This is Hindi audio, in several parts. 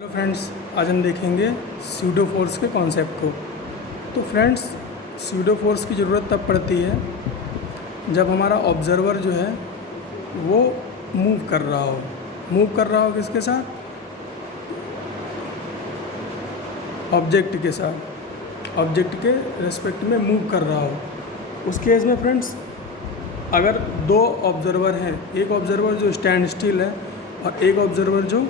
हेलो फ्रेंड्स, आज हम देखेंगे स्यूडो फोर्स के कॉन्सेप्ट को। तो फ्रेंड्स, स्यूडो फोर्स की ज़रूरत तब पड़ती है जब हमारा ऑब्जर्वर जो है वो मूव कर रहा हो। मूव कर रहा हो किसके साथ? ऑब्जेक्ट के साथ। ऑब्जेक्ट के रिस्पेक्ट में मूव कर रहा हो। उस केस में फ्रेंड्स, अगर दो ऑब्जर्वर हैं, एक ऑब्जर्वर जो स्टैंड स्टिल है और एक ऑब्जर्वर जो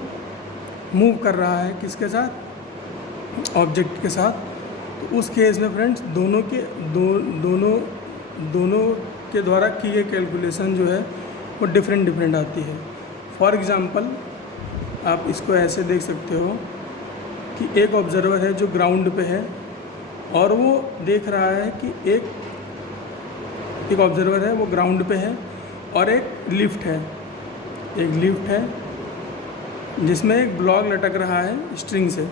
मूव कर रहा है किसके साथ? ऑब्जेक्ट के साथ। तो उस केस में फ्रेंड्स दोनों के द्वारा की गई कैलकुलेशन जो है वो डिफरेंट आती है। फॉर एग्ज़ाम्पल, आप इसको ऐसे देख सकते हो कि एक ऑब्जर्वर है जो ग्राउंड पे है और वो देख रहा है कि एक ऑब्जर्वर है वो ग्राउंड पे है और एक लिफ्ट है जिसमें एक ब्लॉक लटक रहा है स्ट्रिंग से।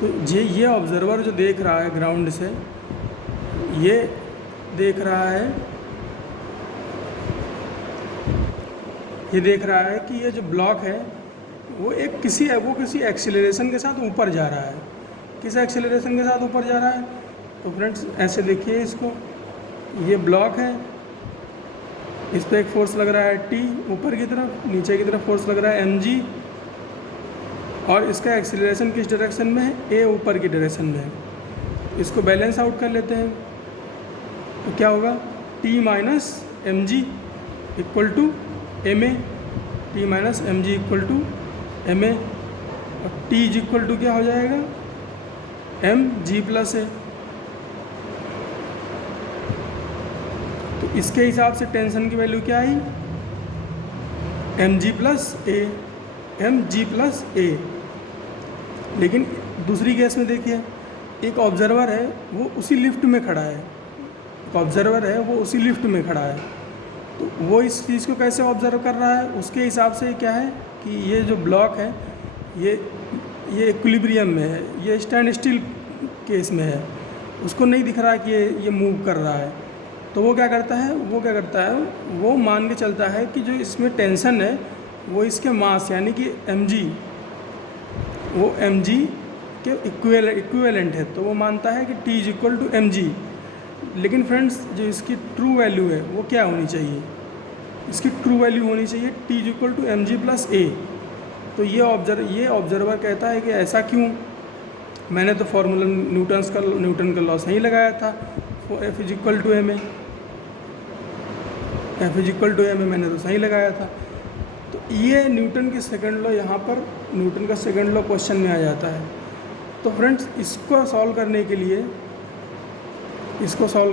तो ये ऑब्जर्वर जो देख रहा है ग्राउंड से, ये देख रहा है कि ये जो ब्लॉक है वो किसी एक्सीलरेशन के साथ ऊपर जा रहा है। किस एक्सीलरेशन के साथ ऊपर जा रहा है? तो फ्रेंड्स ऐसे देखिए इसको, ये ब्लॉक है, इस पर एक फोर्स लग रहा है T ऊपर की तरफ, नीचे की तरफ फोर्स लग रहा है mg, और इसका एक्सीलरेशन किस डायरेक्शन में है? A ऊपर की डायरेक्शन में है। इसको बैलेंस आउट कर लेते हैं तो क्या होगा? T minus M G equal to M A. T minus M G equal to M A, और T इज इक्वल टू क्या हो जाएगा? एम जी प्लस ए। तो इसके हिसाब से टेंशन की वैल्यू क्या आई? एम जी प्लस ए। लेकिन दूसरी केस में देखिए, एक ऑब्जर्वर है वो उसी लिफ्ट में खड़ा है। तो वो इस चीज़ को कैसे ऑब्जर्व कर रहा है? उसके हिसाब से क्या है कि ये जो ब्लॉक है ये इक्विलिब्रियम में है, ये स्टैंड स्टिल केस में है। उसको नहीं दिख रहा कि ये मूव कर रहा है। तो वो क्या करता है? वो मान के चलता है कि जो इसमें टेंशन है वो इसके मास यानी कि mg के इक्विवेलेंट है। तो वो मानता है कि T is equal to mg। लेकिन फ्रेंड्स, जो इसकी ट्रू वैल्यू है वो क्या होनी चाहिए? इसकी ट्रू वैल्यू होनी चाहिए T is equal to mg plus ए। तो ये ऑब्जर्वर कहता है कि ऐसा क्यों? मैंने तो फॉर्मूला न्यूटन का लॉ सही लगाया था, F is equal to M a मैंने तो सही लगाया था। तो ये न्यूटन की सेकंड लॉ, यहाँ पर न्यूटन का सेकंड लॉ क्वेश्चन में आ जाता है। तो फ्रेंड्स, इसको सॉल्व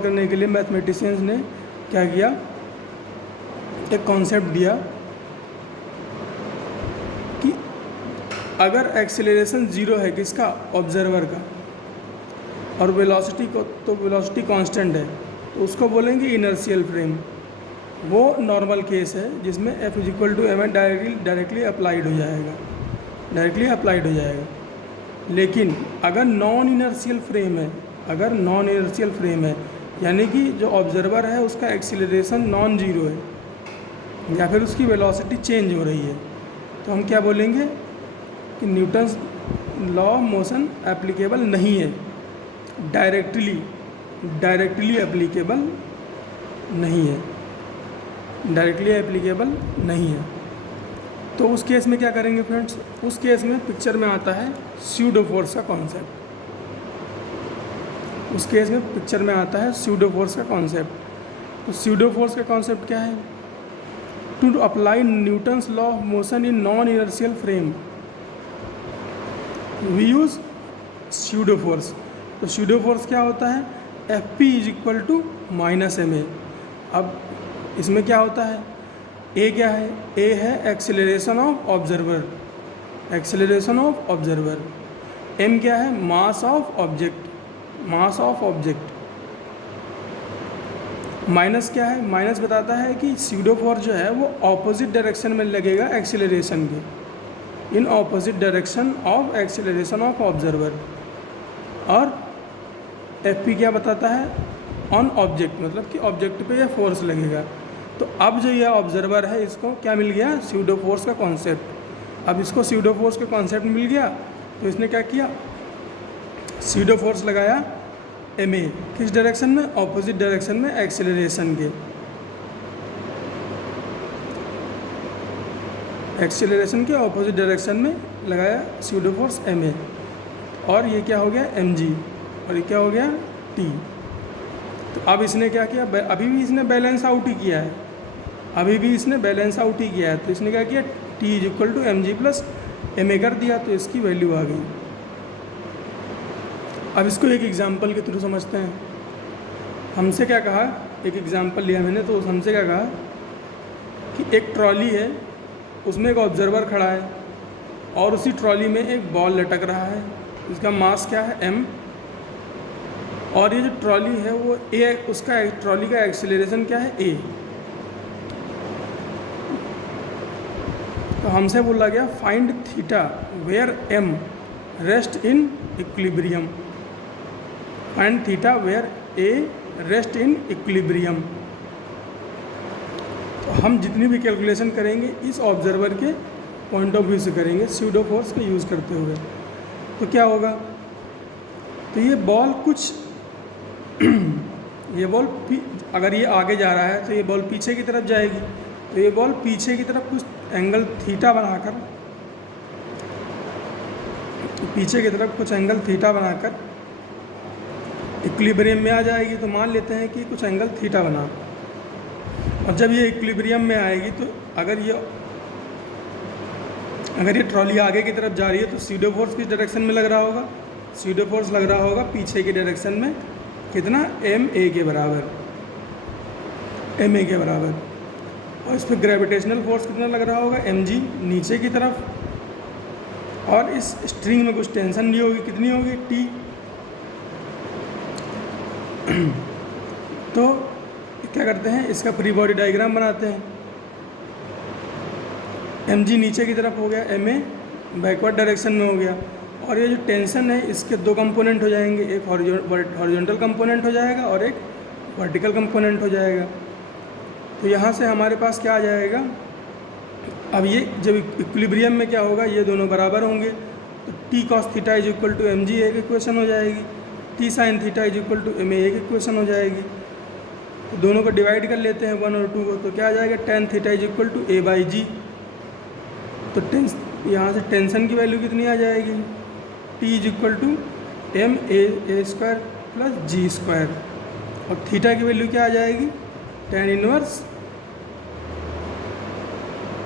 करने के लिए मैथमेटिशियंस ने क्या किया? एक कॉन्सेप्ट दिया कि अगर एक्सीलरेशन ज़ीरो है किसका? ऑब्जर्वर का, और वेलोसिटी कांस्टेंट है, तो उसको बोलेंगे इनर्शियल फ्रेम। वो नॉर्मल केस है जिसमें F is equal to m directly applied हो जाएगा। लेकिन अगर नॉन इनर्शियल फ्रेम है, यानी कि जो ऑब्जर्वर है उसका एक्सीलरेशन नॉन जीरो है या फिर उसकी वेलोसिटी चेंज हो रही है, तो हम क्या बोलेंगे कि Newton's law of motion applicable नहीं है, डायरेक्टली एप्लीकेबल नहीं है। तो उस केस में क्या करेंगे फ्रेंड्स? उस केस में पिक्चर में आता है स्यूडो फोर्स का कॉन्सेप्ट। तो स्यूडो फोर्स का कॉन्सेप्ट क्या है? To apply Newton's law of motion in non inertial frame we use pseudo force. तो स्यूडो फोर्स क्या होता है? Fp is equal to minus m a. अब इसमें क्या होता है? A क्या है? A है एक्सीलरेशन ऑफ ऑब्जर्वर। M क्या है? Mass of object. माइनस क्या है? माइनस बताता है कि स्यूडो फोर्स जो है वो ऑपोजिट डायरेक्शन में लगेगा एक्सीलरेशन के, in opposite direction of acceleration of observer. और Fp क्या बताता है? ऑन ऑब्जेक्ट, मतलब कि ऑब्जेक्ट पे ये फोर्स लगेगा। तो अब जो ये ऑब्जर्वर है इसको क्या मिल गया? स्यूडो फोर्स का कॉन्सेप्ट। अब इसको स्यूडो फोर्स का कॉन्सेप्ट मिल गया, तो इसने क्या किया, स्यूडो फोर्स लगाया ma, किस डायरेक्शन में, ऑपोजिट डायरेक्शन में एक्सेलरेशन के, एक्सेलरेशन के ऑपोजिट डायरेक्शन में लगाया स्यूडो फोर्स ma, और ये क्या हो गया mg, और ये क्या हो गया t। तो अब इसने क्या किया, अभी भी इसने बैलेंस आउट ही किया है, अभी भी इसने बैलेंस आउट ही किया है, तो इसने क्या किया, t equal to mg plus ma कर दिया, तो इसकी वैल्यू आ गई। अब इसको एक एग्जांपल के थ्रू समझते हैं। हमसे क्या कहा, एक एग्जांपल लिया मैंने, तो हमसे क्या कहा कि एक ट्रॉली है, उसमें एक ऑब्जर्वर खड़ा है और उसी ट्रॉली में एक बॉल लटक रहा है, इसका मास क्या है m, और ये जो ट्रॉली है वो a, उसका ट्रॉली का एक्सीलरेशन क्या है a। तो हमसे बोला गया find theta where m rest in equilibrium, find theta where a rest in equilibrium. तो हम जितनी भी कैलकुलेशन करेंगे इस ऑब्जर्वर के पॉइंट ऑफ व्यू से करेंगे, स्यूडो फोर्स का यूज़ करते हुए। तो क्या होगा, तो ये बॉल कुछ ये बॉल अगर ये आगे जा रहा है तो ये बॉल पीछे की तरफ जाएगी, तो ये बॉल पीछे की तरफ कुछ एंगल थीटा बनाकर, पीछे की तरफ कुछ एंगल थीटा बनाकर इक्विलिब्रियम में आ जाएगी। तो मान लेते हैं कि कुछ एंगल थीटा बना, और जब ये इक्विलिब्रियम में आएगी तो अगर ये ट्रॉली आगे की तरफ जा रही है तो स्यूडो फोर्स किस डायरेक्शन में लग रहा होगा, स्यूडो फोर्स लग रहा होगा पीछे की डायरेक्शन में, कितना ma के बराबर, ma के बराबर। और इस पर ग्रेविटेशनल फोर्स कितना लग रहा होगा, mg, नीचे की तरफ, और इस स्ट्रिंग में कुछ टेंशन नहीं होगी, कितनी होगी t। तो क्या करते हैं, इसका फ्री बॉडी डायग्राम बनाते हैं। mg नीचे की तरफ हो गया, ma बैकवर्ड डायरेक्शन में हो गया, और ये जो टेंशन है इसके दो कंपोनेंट हो जाएंगे, एक हॉरिजॉन्टल कंपोनेंट हो जाएगा और एक वर्टिकल कंपोनेंट हो जाएगा। तो यहाँ से हमारे पास क्या आ जाएगा, अब ये जब इक्विलिब्रियम में क्या होगा, ये दोनों बराबर होंगे, तो t cos theta is equal to mg एक इक्वेशन हो जाएगी, t sin theta is equal to ma एक इक्वेशन हो जाएगी। तो दोनों को डिवाइड कर लेते हैं 1 और 2 को, तो क्या आ जाएगा, tan theta is equal to a by g. तो यहाँ से टेंशन की वैल्यू कितनी आ जाएगी, t is equal to ma square plus g square, और थीटा की वैल्यू क्या आ जाएगी, tan inverse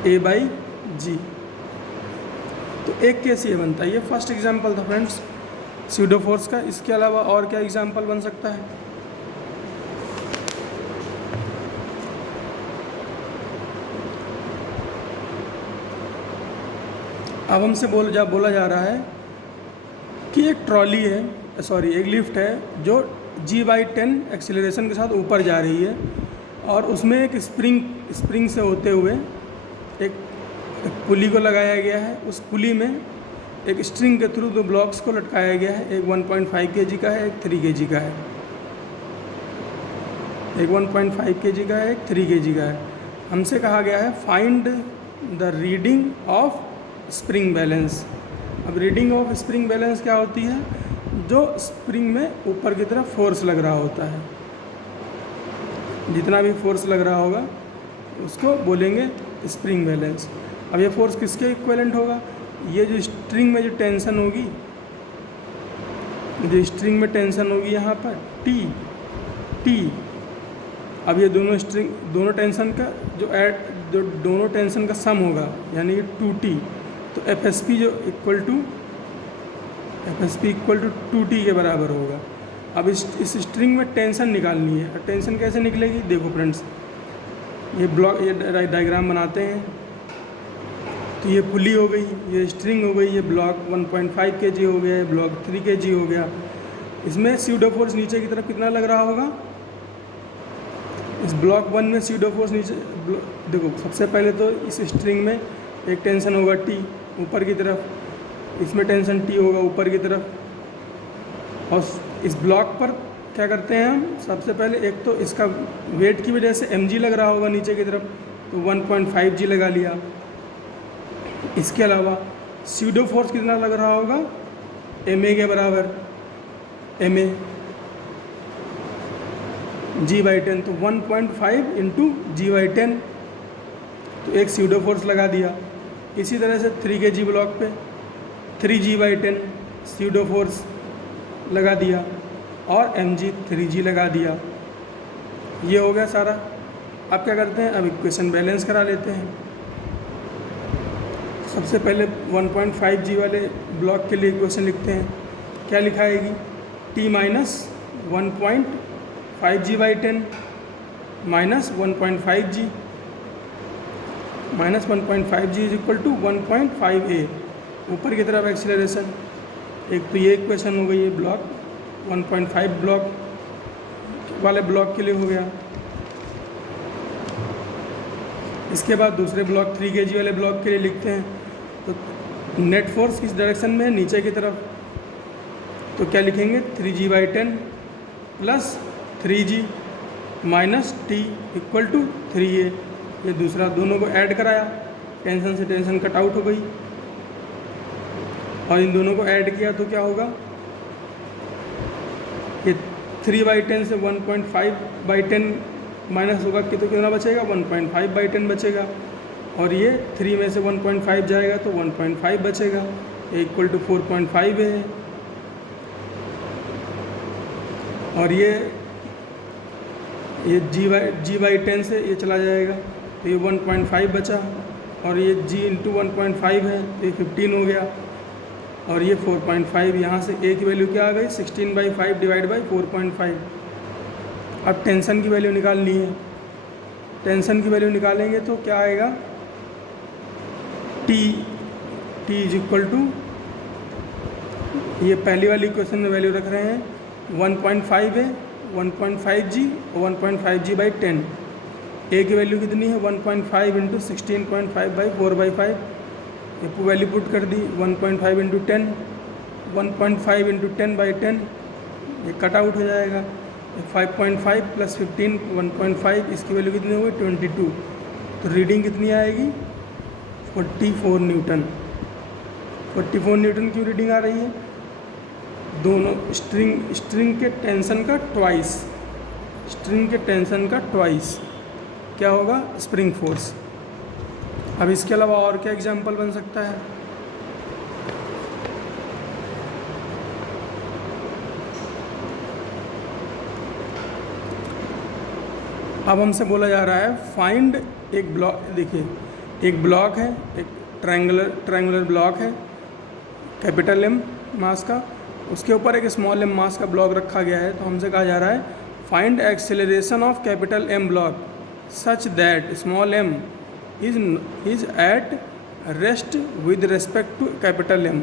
a by g. तो एक केस ये बनता है, ये फर्स्ट एग्जांपल था फ्रेंड्स स्यूडो फोर्स का। इसके अलावा और क्या एग्जांपल बन सकता है, अब हमसे बोला जा रहा है कि एक ट्रॉली है, एक लिफ्ट है जो g/10 एक्सीलरेशन के साथ ऊपर जा रही है, और उसमें एक स्प्रिंग से होते हुए एक पुली को लगाया गया है। उस पुली में एक स्ट्रिंग के थ्रू 2 ब्लॉक्स को लटकाया गया है, एक 1.5 kg का है, एक 3 kg का है, एक 1.5 kg का है, एक 3 kg का है। हमसे कहा गया है find the reading of spring balance. अब रीडिंग ऑफ स्प्रिंग बैलेंस क्या होती है, जो स्प्रिंग में ऊपर की तरफ फोर्स लग रहा होता है, जितना भी फोर्स लग रहा होगा उसको बोलेंगे स्प्रिंग बैलेंस। अब ये फोर्स किसके इक्विवेलेंट होगा, ये जो स्ट्रिंग में जो टेंशन होगी, यहाँ पर T। अब ये दोनों टेंशन का दोनों टेंशन का सम होगा, यानी कि 2T। तो FSP इक्वल टू 2T के बराबर होगा। अब इस स्ट्रिंग में टेंशन निकालनी है, और टेंशन कैसे निकलेगी, देखो फ्रेंड्स, ये डायग्राम बनाते हैं। तो ये पुली हो गई, ये स्ट्रिंग हो गई, ये ब्लॉक 1.5 kg हो गया, ये ब्लॉक 3 kg हो गया। इसमें स्यूडो फोर्स नीचे की तरफ कितना लग रहा होगा, इस ब्लॉक 1 में स्यूडो फोर्स नीचे, देखो सबसे पहले तो इस स्ट्रिंग में एक टेंशन होगा T ऊपर की तरफ, इसमें टेंशन T होगा ऊपर की तरफ, और इस ब्लॉक पर क्या करते हैं हम, सबसे पहले एक तो इसका वेट की वजह से mg लग रहा होगा नीचे की तरफ, तो 1.5 g लगा लिया। इसके अलावा स्यूडो फोर्स कितना लग रहा होगा, ma के बराबर, ma g/10, तो 1.5 इंटू g/10, तो एक स्यूडो फोर्स लगा दिया। इसी तरह से 3 kg ब्लॉक पे 3g/10 स्यूडो फोर्स लगा दिया और mg 3g लगा दिया। ये हो गया सारा। अब क्या करते हैं, अब इक्वेशन बैलेंस करा लेते हैं। सबसे पहले 1.5g वाले ब्लॉक के लिए इक्वेशन लिखते हैं। क्या लिखाएगी, t minus 1.5g/10 minus 1.5g minus 1.5g is equal to 1.5a। ऊपर की तरफ एक्सीलरेशन, एक तो ये इक्वेशन हो गई है ब्लॉक 1.5 ब्लॉक वाले ब्लॉक के लिए हो गया। इसके बाद दूसरे ब्लॉक 3 kg वाले ब्लॉक के लिए लिखते हैं। तो नेट फोर्स किस डायरेक्शन में है, नीचे की तरफ, तो क्या लिखेंगे 3g/10 plus 3g minus t equal to 3a। ये दूसरा, दोनों को ऐड कराया, टेंशन से टेंशन कट आउट हो गई और इन दोनों को ऐड किया तो क्या होगा, ये 3/10 से 1.5/10 माइनस होगा कि तो कितना बचेगा, 1.5/10 बचेगा। और ये 3 में से 1.5 जाएगा तो 1.5 बचेगा, इक्वल टू 4.5 है। और ये g/10 से ये चला जाएगा तो ये 1.5 बचा, और ये g इंटू 1.5 है तो ये 15 हो गया, और ये 4.5। यहाँ से a की वैल्यू क्या आ गई, 16/5 डिवाइड बाई 4.5। अब टेंशन की वैल्यू निकालनी है। टेंशन की वैल्यू निकालेंगे तो क्या आएगा, t इज इक्वल टू, ये पहली वाली इक्वेशन में वैल्यू रख रहे हैं 1.5 है, 1.5g और 1.5g/10। a की वैल्यू कितनी है 1.5 इंटू 16.5/4/5। ये वैल्यू पुट कर दी, 1.5 इंटू 10, 1.5 इंटू 10/10, ये कट आउट हो जाएगा। 5.5 प्लस 15 1.5, इसकी वैल्यू कितनी होगी 22। तो रीडिंग कितनी आएगी 44 न्यूटन। 44 न्यूटन क्यों रीडिंग आ रही है, दोनों स्ट्रिंग के टेंशन का ट्वाइस, स्ट्रिंग के टेंशन का ट्वाइस क्या होगा, स्प्रिंग फोर्स। अब इसके अलावा और क्या एग्जाम्पल बन सकता है, अब हमसे बोला जा रहा है फाइंड एक ब्लॉक। देखिए एक ब्लॉक है, एक ट्रायंगुलर ब्लॉक है, कैपिटल M मास का, उसके ऊपर एक स्मॉल m मास का ब्लॉक रखा गया है। तो हमसे कहा जा रहा है find acceleration of capital M block such that small m is at rest with respect to capital M,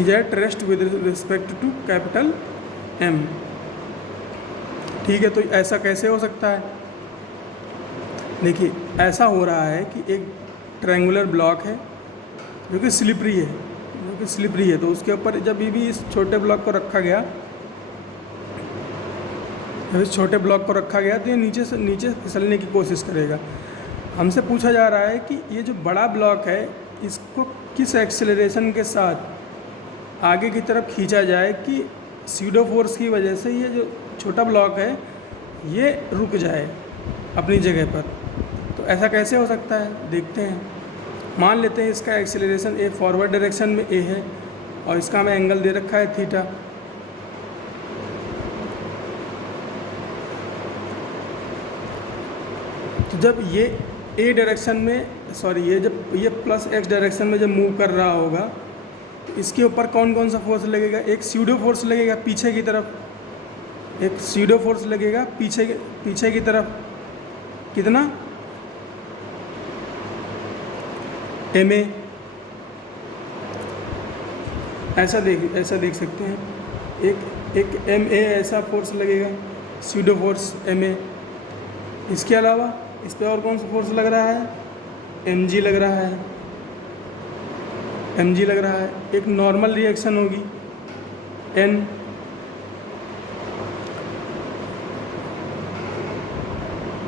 is at rest with respect to capital M। ठीक है, तो ऐसा कैसे हो सकता है, देखिए ऐसा हो रहा है कि एक ट्रायंगुलर ब्लॉक है जो कि स्लिपरी है, तो उसके ऊपर जब भी इस छोटे ब्लॉक को रखा गया, तो ये नीचे फिसलने की कोशिश करेगा। हमसे पूछा जा रहा है कि ये जो बड़ा ब्लॉक है इसको किस एक्सेलरेशन के साथ आगे की तरफ खींचा जाए कि स्यूडो फोर्स की वजह से ये जो छोटा ब्लॉक है ये रुक जाए अपनी जगह पर। तो ऐसा कैसे हो सकता है, देखते हैं। मान लेते हैं इसका एक्सेलरेशन ए फॉरवर्ड डायरेक्शन में ए है और इसका हमें एंगल दे रखा है थीटा। तो जब ये ए डायरेक्शन में जब ये प्लस एक्स डायरेक्शन में जब मूव कर रहा होगा तो इसके ऊपर कौन कौन सा फोर्स लगेगा, एक स्यूडो फोर्स लगेगा पीछे की तरफ, एक स्यूडो फोर्स लगेगा पीछे की तरफ, कितना ma, ऐसा देख सकते हैं, एक ma ऐसा फोर्स लगेगा स्यूडो फोर्स ma। इसके अलावा इस पर और कौन सा फोर्स लग रहा है, mg लग रहा है। एक नॉर्मल रिएक्शन होगी n,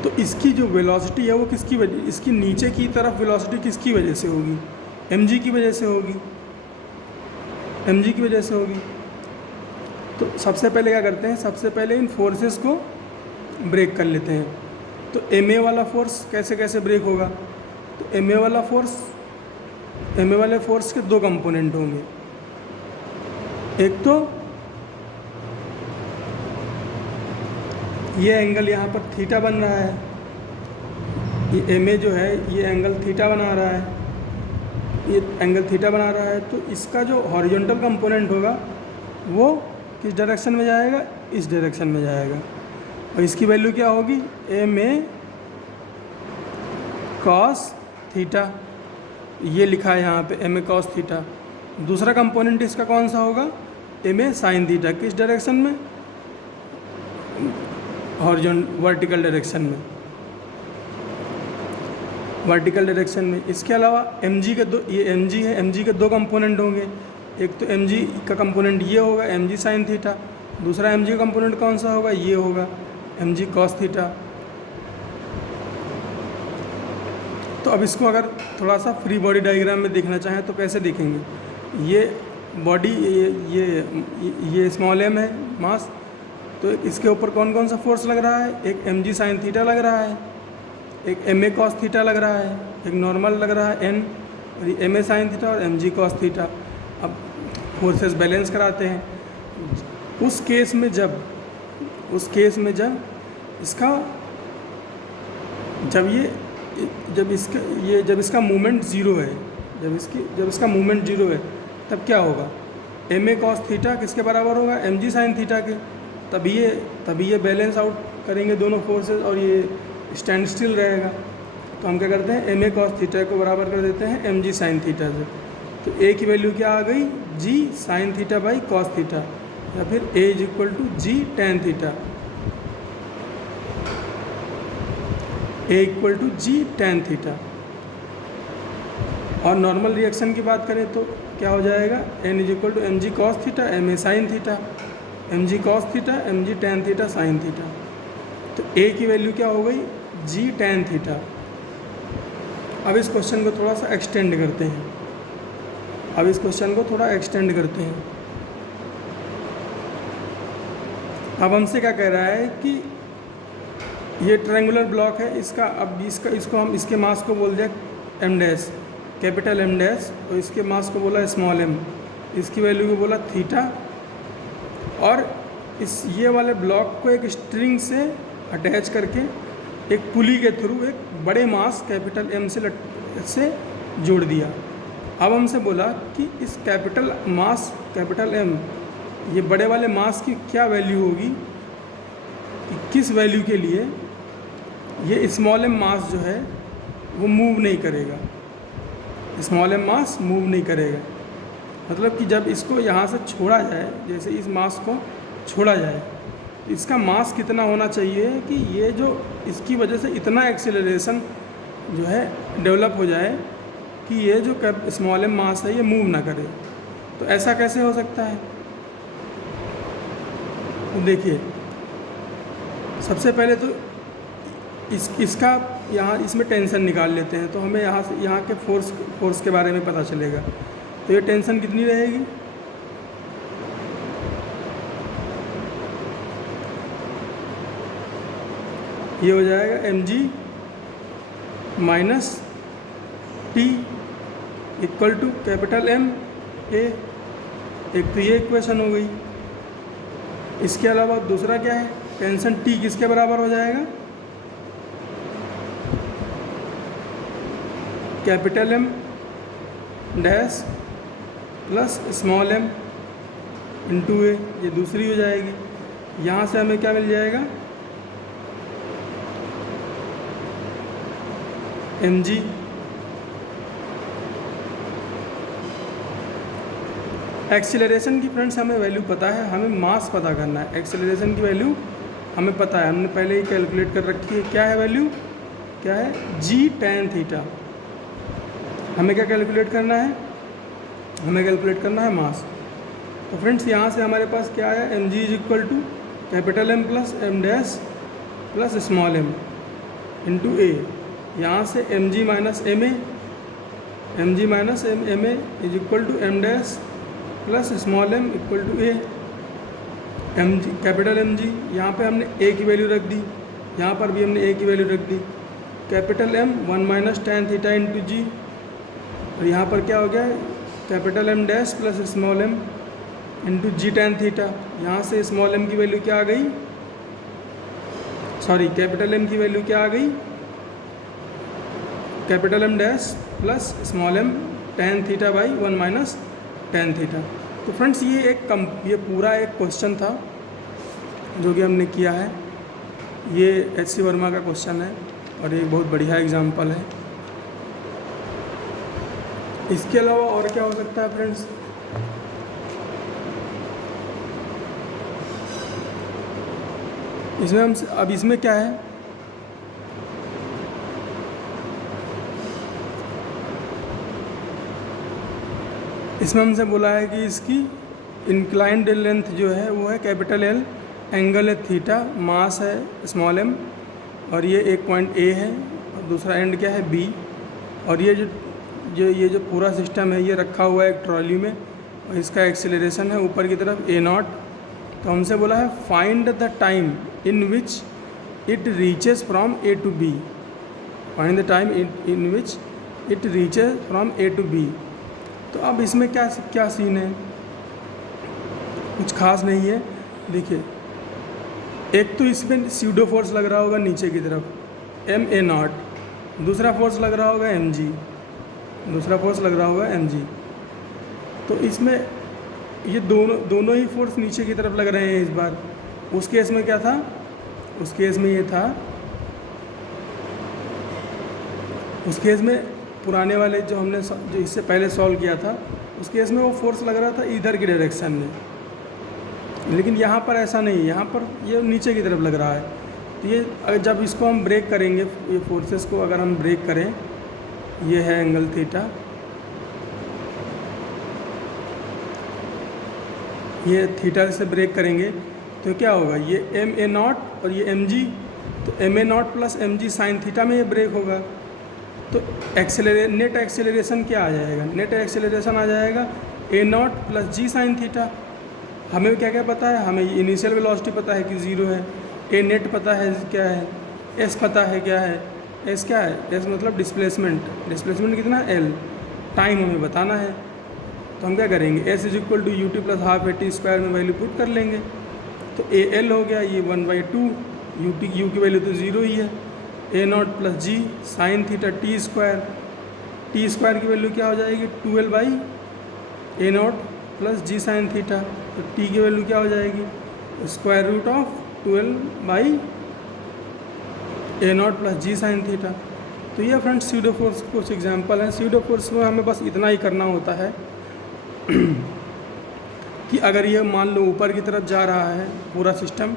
तो इसकी जो वेलोसिटी है वो किसकी वजह, इसकी नीचे की तरफ वेलोसिटी किसकी वजह से होगी, mg की वजह से होगी, mg की वजह से होगी। तो सबसे पहले क्या करते हैं, सबसे पहले इन फोर्सेस को ब्रेक कर लेते हैं। तो ma वाला फोर्स कैसे कैसे ब्रेक होगा, तो ma वाले फोर्स के दो कंपोनेंट होंगे। एक तो ये एंगल यहाँ पर थीटा बन रहा है, ये ma जो है ये एंगल थीटा बना रहा है, ये एंगल थीटा बना रहा है। तो इसका जो हॉरिजॉन्टल कंपोनेंट होगा वो किस डायरेक्शन में जाएगा, इस डायरेक्शन में जाएगा। और इसकी वैल्यू क्या होगी, ma cos थीटा, ये लिखा है यहाँ पे ma cos थीटा। दूसरा कंपोनेंट इसका कौन सा होगा, ma sin थीटा, किस डायरेक्शन में, वर्टिकल डायरेक्शन में, वर्टिकल डायरेक्शन में। इसके अलावा mg के दो, ये mg है, mg के दो कंपोनेंट होंगे। एक तो mg का कंपोनेंट ये होगा mg sin थीटा, दूसरा mg का कंपोनेंट कौन सा होगा, ये होगा mg cos थीटा। तो अब इसको अगर थोड़ा सा फ्री बॉडी डायग्राम में देखना चाहें तो कैसे देखेंगे, ये बॉडी, ये स्मॉल m है मास, तो इसके ऊपर कौन कौन सा फोर्स लग रहा है, एक mg sin थीटा लग रहा है, एक ma cos थीटा लग रहा है, एक नॉर्मल लग रहा है n, और ये ma sin थीटा और mg cos थीटा। अब फोर्सेस बैलेंस कराते हैं। उस केस में जब इसका जब इसका मूवमेंट ज़ीरो है, जब इसका मूवमेंट ज़ीरो है, तब क्या होगा, ma cos थीटा किसके बराबर होगा, mg sin थीटा के। तभी ये बैलेंस आउट करेंगे दोनों फोर्सेस और ये स्टैंड स्टिल रहेगा। तो हम क्या करते हैं, ma cos थीटा को बराबर कर देते हैं mg sin थीटा से। तो a की वैल्यू क्या आ गई, g sin theta by cos theta, या फिर a is equal to g tan theta, a equal to g tan theta. और नॉर्मल रिएक्शन की बात करें तो क्या हो जाएगा, n is equal to mg cos theta ma sin theta, mg cos theta mg tan theta sin theta. तो a की वैल्यू क्या हो गई, g tan थीटा। अब इस क्वेश्चन को थोड़ा सा एक्सटेंड करते हैं, अब हमसे क्या कह रहा है कि ये ट्रायंगुलर ब्लॉक है, इसको हम इसके मास को बोल दिया m dash, capital M dash, और इसके मास को बोला स्मॉल m, इसकी वैल्यू को बोला थीटा। और ये वाले ब्लॉक को एक स्ट्रिंग से अटैच करके एक पुली के थ्रू एक बड़े मास कैपिटल M से जोड़ दिया। अब हमसे बोला कि इस कैपिटल M, ये बड़े वाले मास की क्या वैल्यू होगी, कि किस वैल्यू के लिए ये स्मॉल m मास जो है वो मूव नहीं करेगा, स्मॉल m मास मूव नहीं करेगा। मतलब कि जब इसको यहाँ से छोड़ा जाए, जैसे इस मास को छोड़ा जाए, तो इसका मास कितना होना चाहिए कि ये जो इसकी वजह से इतना एक्सेलरेशन जो है डेवलप हो जाए कि ये जो स्मॉल m मास है ये मूव ना करे। तो ऐसा कैसे हो सकता है, तो देखिए सबसे पहले तो इसका यहाँ इसमें टेंशन निकाल लेते हैं, तो हमें यहाँ के फोर्स के बारे में पता चलेगा। तो ये टेंशन कितनी रहेगी, ये हो जाएगा mg minus t equal to capital M a। एक तो ये इक्वेशन हो गई। इसके अलावा दूसरा क्या है, टेंशन t किसके बराबर हो जाएगा, capital M dash plus small m into a, ये दूसरी हो जाएगी। यहाँ से हमें क्या मिल जाएगा, mg एक्सीलरेशन की फ्रेंड्स हमें वैल्यू पता है, हमें मास पता करना है। एक्सीलरेशन की वैल्यू हमें पता है, हमने पहले ही कैलकुलेट कर रखी है। क्या है वैल्यू, क्या है, g tan थीटा। हमें क्या कैलकुलेट करना है, हमें कैलकुलेट करना है मास। तो फ्रेंड्स यहाँ से हमारे पास क्या है, mg is equal to capital M plus M dash plus small m। Into a, यहाँ से m g minus m a, m g minus m a is equal to M dash plus small m equal to a. M g capital M g, यहाँ पे हमने ए की वैल्यू रख दी, यहाँ पर भी हमने ए की वैल्यू रख दी। Capital M 1 minus tan theta into g, और यहाँ पर क्या हो गया capital M dash plus small m into g tan theta. यहाँ से स्मॉल एम की वैल्यू क्या आ गई, सॉरी कैपिटल एम की वैल्यू क्या आ गई, capital M dash plus small m tan theta by 1 minus tan theta. तो फ्रेंड्स ये पूरा एक क्वेश्चन था जो कि हमने किया है। ये एच.सी. वर्मा का क्वेश्चन है और ये बहुत बढ़िया एग्जाम्पल है। इसके अलावा और क्या हो सकता है फ्रेंड्स, इसमें हम अब इसमें क्या है, इसमें हमसे बोला है कि इसकी इंक्लाइंड लेंथ जो है वो है कैपिटल एल, एंगल है थीटा, मास है स्मॉल एम, और ये एक पॉइंट ए है और दूसरा एंड क्या है बी, और ये जो पूरा सिस्टम है ये रखा हुआ है एक ट्रॉली में और इसका एक्सेलरेशन है ऊपर की तरफ ए नॉट। तो हमसे बोला है find the time in which it reaches from A to B, find the time in which it reaches from A to B. तो अब इसमें क्या सीन है, कुछ खास नहीं है। देखिए एक तो इसमें स्यूडो फोर्स लग रहा होगा नीचे की तरफ एम ए नॉट, दूसरा फोर्स लग रहा होगा एम जी, दूसरा फोर्स लग रहा होगा एम जी। तो इसमें ये दोनों ही फोर्स नीचे की तरफ लग रहे हैं इस बार। उस केस में क्या था, उस केस में ये था, उस केस में पुराने वाले जो हमने जो इससे पहले सॉल्व किया था उस केस में वो फोर्स लग रहा था इधर की डायरेक्शन में, लेकिन यहाँ पर ऐसा नहीं, यहाँ पर ये नीचे की तरफ लग रहा है। तो ये अगर जब इसको हम ब्रेक करेंगे, ये फोर्सेस को अगर हम ब्रेक करें, ये है एंगल थीटा, ये थीटा से ब्रेक करेंगे तो क्या होगा, ये एम ए नॉट और ये एम जी, तो m a naught plus m g sine theta में ये ब्रेक होगा। तो नेट एक्सेलरेशन क्या आ जाएगा, नेट एक्सेलरेशन आ जाएगा a naught plus g sine theta. हमें क्या क्या पता है, हमें इनिशियल वेलोसिटी पता है कि 0 है, ए नेट पता है क्या है, एस पता है क्या है, एस क्या है, एस मतलब डिस्प्लेसमेंट, डिस्प्लेसमेंट कितना है एल, टाइम हमें बताना है। तो हम क्या करेंगे, s is equal to u t plus half a t square में वैल्यू पुट कर लेंगे। तो ए एल हो गया, ये 1/2, यू की वैल्यू तो 0 ही है, a naught plus g sine theta t square की वैल्यू क्या हो जाएगी 12 by a naught plus g sine theta. तो टी की वैल्यू क्या हो जाएगी square root of 12 by a naught plus g sine theta. तो ये फ्रेंड्स स्यूडो फोर्स कुछ एग्जांपल हैं। स्यूडो फोर्स में हमें बस इतना ही करना होता है कि अगर ये मान लो ऊपर की तरफ जा रहा है पूरा सिस्टम,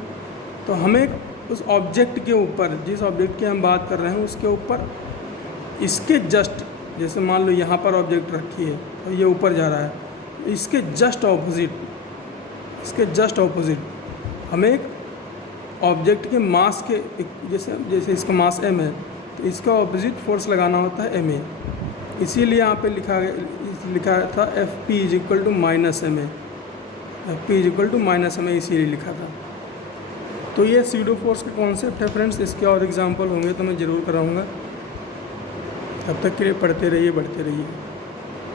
तो हमें उस ऑब्जेक्ट के ऊपर, जिस ऑब्जेक्ट की हम बात कर रहे हैं उसके ऊपर इसके जस्ट, जैसे मान लो यहाँ पर ऑब्जेक्ट रखी है और ये ऊपर जा रहा है, इसके जस्ट ऑपोजिट हमें एक ऑब्जेक्ट के मास के जैसे इसका मास m है तो इसका ऑपोजिट फोर्स लगाना होता है ma। इसीलिए यहाँ पे लिखा था f p is equal to minus m a, f p is equal to minus m a इसीलिए लिखा था। तो ये स्यूडो फोर्स का कॉन्सेप्ट है फ्रेंड्स। इसके और एग्जांपल होंगे तो मैं ज़रूर कराऊंगा। तब तक के लिए पढ़ते रहिए, बढ़ते रहिए।